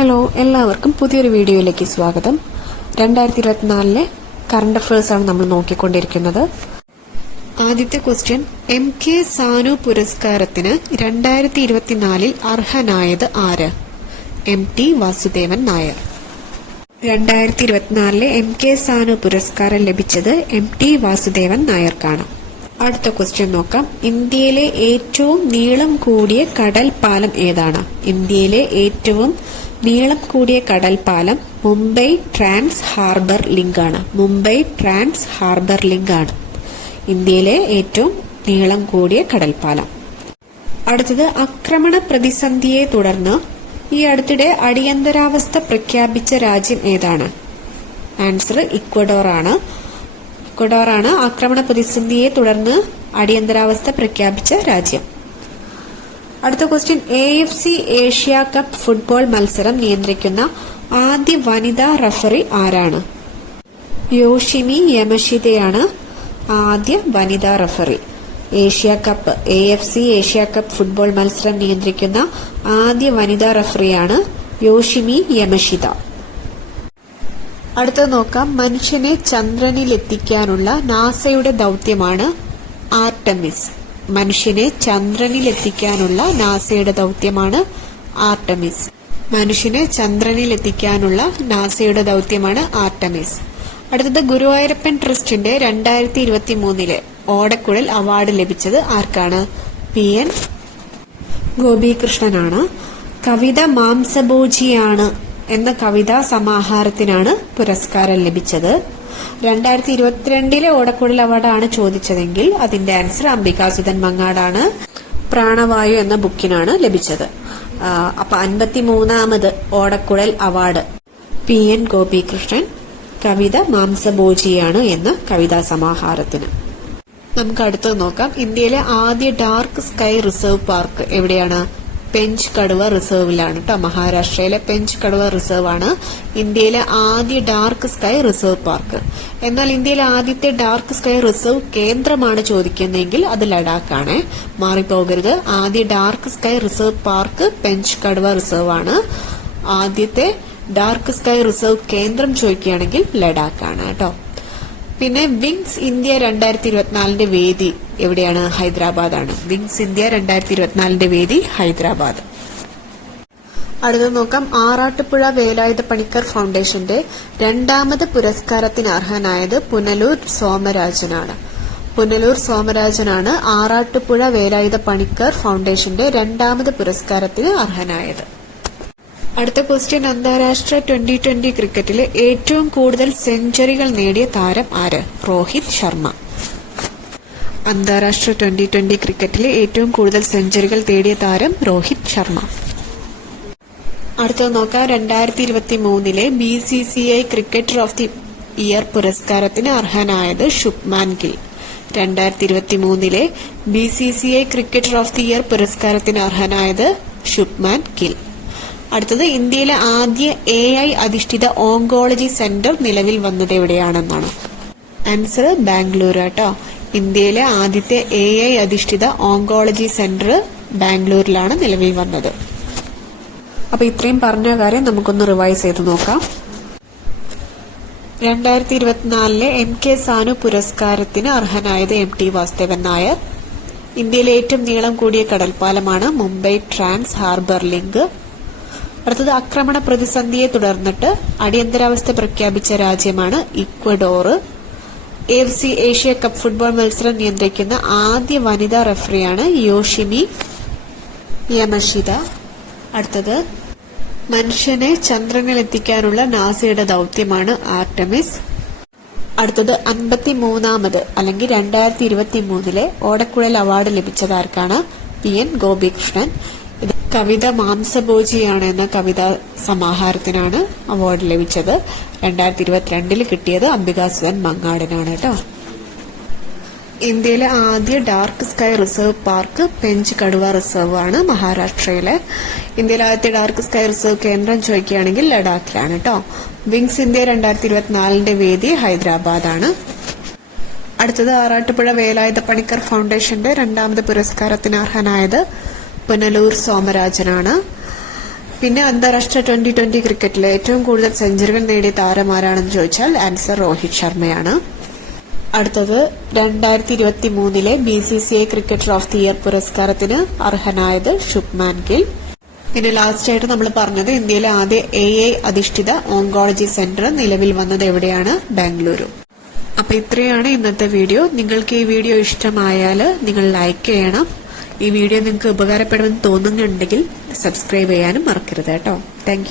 Hello, എല്ലാവർക്കും പുതിയൊരു വീഡിയോയിലേക്ക് സ്വാഗതം. 2024 കറണ്ട് അഫയേഴ്സ് ആണ് നമ്മൾ നോക്കിക്കൊണ്ടിരിക്കുന്നത്. ആദ്യത്തെ ക്വസ്റ്റ്യൻ, MK സാനു പുരസ്കാരത്തിന് 2024 അർഹനായത് ആര്? MT വാസുദേവൻ നായർ. 2024 MK സാനു പുരസ്കാരം ലഭിച്ചത് MT വാസുദേവൻ നായർക്കാണ്. അടുത്ത ക്വസ്റ്റ്യൻ നോക്കാം. ഇന്ത്യയിലെ ഏറ്റവും നീളം കൂടിയ കടൽ പാലം ഏതാണ്? ഇന്ത്യയിലെ ഏറ്റവും നീളം കൂടിയ കടൽ പാലം മുംബൈ ട്രാൻസ് ഹാർബർ ലിങ്ക് ആണ്. മുംബൈ ട്രാൻസ് ഹാർബർ ലിങ്ക് ആണ് ഇന്ത്യയിലെ ഏറ്റവും നീളം കൂടിയ കടൽ പാലം. അടുത്തത്, ആക്രമണ പ്രതിസന്ധിയെ തുടർന്ന് ഈ അടുത്തിടെ അടിയന്തരാവസ്ഥ പ്രഖ്യാപിച്ച രാജ്യം ഏതാണ്? ആൻസർ ഇക്വഡോർ ആണ്. ഇക്വഡോറാണ് ആക്രമണ പ്രതിസന്ധിയെ തുടർന്ന് അടിയന്തരാവസ്ഥ പ്രഖ്യാപിച്ച രാജ്യം. അടുത്ത question, AFC Asia cup football മത്സരം നിയന്ത്രിക്കുന്ന ആദ്യ വനിതാ റഫറി ആരാണ്? യോഷിമി യമഷിതയാണ് ആദ്യ വനിതാ referee. Asia cup AFC Asia cup football മത്സരം നിയന്ത്രിക്കുന്ന ആദ്യ വനിതാ റഫറിയാണ് യോഷിമി യമഷിത. അടുത്തത് നോക്കാം. മനുഷ്യനെ ചന്ദ്രനിലെത്തിക്കാനുള്ള നാസയുടെ ദൗത്യമാണ് ആർടെമിസ്. മനുഷ്യനെ ചന്ദ്രനിലെത്തിക്കാനുള്ള നാസയുടെ ദൗത്യമാണ് ആർടെമിസ്. മനുഷ്യനെ ചന്ദ്രനിലെത്തിക്കാനുള്ള നാസയുടെ ദൗത്യമാണ് ആർടെമിസ്. അടുത്തത്, ഗുരുവായൂരപ്പൻ ട്രസ്റ്റിന്റെ 2023 ഓടക്കുഴൽ അവാർഡ് ലഭിച്ചത് ആർക്കാണ്? PN ഗോപികൃഷ്ണനാണ്. കവിത മാംസഭോജിയാണ് എന്ന കവിതാ സമാഹാരത്തിനാണ് പുരസ്കാരം ലഭിച്ചത്. 2022 ഓടക്കുഴൽ അവാർഡാണ് ചോദിച്ചതെങ്കിൽ അതിന്റെ ആൻസർ അംബികാസുധൻ മങ്ങാടാണ്. പ്രാണവായു എന്ന ബുക്കിനാണ് ലഭിച്ചത്. അപ്പൊ 53ാമത് ഓടക്കുഴൽ അവാർഡ് PN ഗോപികൃഷ്ണൻ, കവിത മാംസഭോജിയാണ് എന്ന കവിതാ സമാഹാരത്തിന്. നമുക്ക് അടുത്തത് നോക്കാം. ഇന്ത്യയിലെ ആദ്യ ഡാർക്ക് സ്കൈ റിസർവ് പാർക്ക് എവിടെയാണ്? പെഞ്ച് കടുവ റിസർവിലാണ് കേട്ടോ. മഹാരാഷ്ട്രയിലെ പെഞ്ച് കടുവ റിസർവ് ആണ് ഇന്ത്യയിലെ ആദ്യ ഡാർക്ക് സ്കൈ റിസർവ് പാർക്ക്. എന്നാൽ ഇന്ത്യയിലെ ആദ്യത്തെ ഡാർക്ക് സ്കൈ റിസർവ് കേന്ദ്രമാണ് ചോദിക്കുന്നതെങ്കിൽ അത് ലഡാക്കാണ്. മാറിപ്പോകരുത്. ആദ്യ dark sky reserve park Pench കടുവ റിസർവ് ആണ്. ആദ്യത്തെ ഡാർക്ക് സ്കൈ റിസർവ് കേന്ദ്രം ചോദിക്കുകയാണെങ്കിൽ ലഡാക്കാണ് കേട്ടോ. പിന്നെ വിങ്സ് ഇന്ത്യ 2024 വേദി എവിടെയാണ്? ഹൈദരാബാദാണ്. വിങ്സ് ഇന്ത്യ 2024 വേദി ഹൈദരാബാദ്. അടുത്തത് നോക്കാം. ആറാട്ടുപുഴ വേലായുധ പണിക്കർ ഫൗണ്ടേഷന്റെ 2ാമത് പുരസ്കാരത്തിന് അർഹനായത് പുനലൂർ സോമരാജനാണ്. പുനലൂർ സോമരാജനാണ് ആറാട്ടുപുഴ വേലായുധ പണിക്കർ ഫൗണ്ടേഷന്റെ 2ാമത് പുരസ്കാരത്തിന് അർഹനായത്. അടുത്ത ക്വസ്റ്റ്യൻ, അന്താരാഷ്ട്ര 2020 ക്രിക്കറ്റിലെ ഏറ്റവും കൂടുതൽ സെഞ്ചുറികൾ നേടിയ താരം ആര്? രോഹിത് ശർമ്മ. അന്താരാഷ്ട്ര 2020 ക്രിക്കറ്റിലെ ഏറ്റവും കൂടുതൽ സെഞ്ചുറികൾ നേടിയ താരം രോഹിത് ശർമ്മ. അടുത്തത് നോക്കാം. 2023 BCCI cricketer of the year പുരസ്കാരത്തിന് അർഹനായത് Shubman Gill. 2023 BCCI cricketer of the year പുരസ്കാരത്തിന് അർഹനായത് ശുഭ്മാൻ ഗിൽ. അടുത്തത്, ഇന്ത്യയിലെ ആദ്യ AI അധിഷ്ഠിത ഓങ്കോളജി സെന്റർ നിലവിൽ വന്നത് എവിടെയാണെന്നാണ്? ആൻസർ ബാംഗ്ലൂർ കേട്ടോ. ഇന്ത്യയിലെ ആദ്യത്തെ AI അധിഷ്ഠിത ഓങ്കോളജി സെന്റർ ബാംഗ്ലൂരിലാണ് നിലവിൽ വന്നത്. അപ്പൊ ഇത്രയും പറഞ്ഞ കാര്യം നമുക്കൊന്ന് റിവൈസ് ചെയ്ത് നോക്കാം. 2024 MK സാനു പുരസ്കാരത്തിന് അർഹനായത് MT വാസുദേവൻ നായർ. ഇന്ത്യയിലെ ഏറ്റവും നീളം കൂടിയ കടൽപ്പാലമാണ് മുംബൈ ട്രാൻസ് ഹാർബർ ലിങ്ക്. അടുത്തത്, ആക്രമണ പ്രതിസന്ധിയെ തുടർന്നിട്ട് അടിയന്തരാവസ്ഥ പ്രഖ്യാപിച്ച രാജ്യമാണ് Ecuador. AFC Asia cup football മത്സരം നിയന്ത്രിക്കുന്ന ആദ്യ വനിതാ റഫറിയാണ് യോഷിമി യമഷിത. അടുത്തത്, മനുഷ്യനെ ചന്ദ്രനിലെത്തിക്കാനുള്ള നാസയുടെ ദൗത്യമാണ് ആർടെമിസ്. അടുത്തത്, 53ാമത് അല്ലെങ്കിൽ 2023 ഓടക്കുഴൽ അവാർഡ് ലഭിച്ചതാർക്കാണ്? PN ഗോപികൃഷ്ണൻ. ഇത് കവിത മാംസഭോജിയാണ് എന്ന കവിതാ സമാഹാരത്തിനാണ് അവാർഡ് ലഭിച്ചത്. 2022 കിട്ടിയത് അംബികാസുധൻ മങ്ങാടിനാണ് കേട്ടോ. ഇന്ത്യയിലെ ആദ്യ dark sky reserve park Pench കടുവ റിസർവ് ആണ് മഹാരാഷ്ട്രയിലെ. ഇന്ത്യയിലെ ആദ്യത്തെ ഡാർക്ക് സ്കൈ റിസർവ് കേന്ദ്രം ചോദിക്കുകയാണെങ്കിൽ ലഡാക്കിലാണ് കേട്ടോ. വിങ്സ് ഇന്ത്യ 2024 വേദി ഹൈദരാബാദാണ്. അടുത്തത്, ആറാട്ടുപുഴ വേലായുധ പണിക്കർ ഫൗണ്ടേഷന്റെ 2ാമത് പുരസ്കാരത്തിന് അർഹനായത് പുനലൂർ സോമരാജനാണ്. പിന്നെ അന്താരാഷ്ട്ര 2020 ക്രിക്കറ്റിലെ ഏറ്റവും കൂടുതൽ സെഞ്ചുറികൾ നേടിയ താരം ആരാണെന്ന് ചോദിച്ചാൽ ആൻസർ രോഹിത് ശർമ്മയാണ്. അടുത്തത് 2023 BCCI cricketer of the year പുരസ്കാരത്തിന് അർഹനായത് ശുഭ്മാൻ ഗിൽ. പിന്നെ ലാസ്റ്റ് ആയിട്ട് നമ്മൾ പറഞ്ഞത് ഇന്ത്യയിലെ ആദ്യ AI അധിഷ്ഠിത ഓങ്കോളജി സെന്റർ നിലവിൽ വന്നത് എവിടെയാണ്? ബാംഗ്ലൂരു. അപ്പൊ ഇത്രയാണ് ഇന്നത്തെ വീഡിയോ. നിങ്ങൾക്ക് ഈ വീഡിയോ ഇഷ്ടമായാൽ നിങ്ങൾ ലൈക്ക് ചെയ്യണം. ഈ വീഡിയോ നിങ്ങൾക്ക് ഉപകാരപ്പെടുമെന്ന് തോന്നുന്നുണ്ടെങ്കിൽ സബ്സ്ക്രൈബ് ചെയ്യാനും മറക്കരുത് കേട്ടോ. താങ്ക്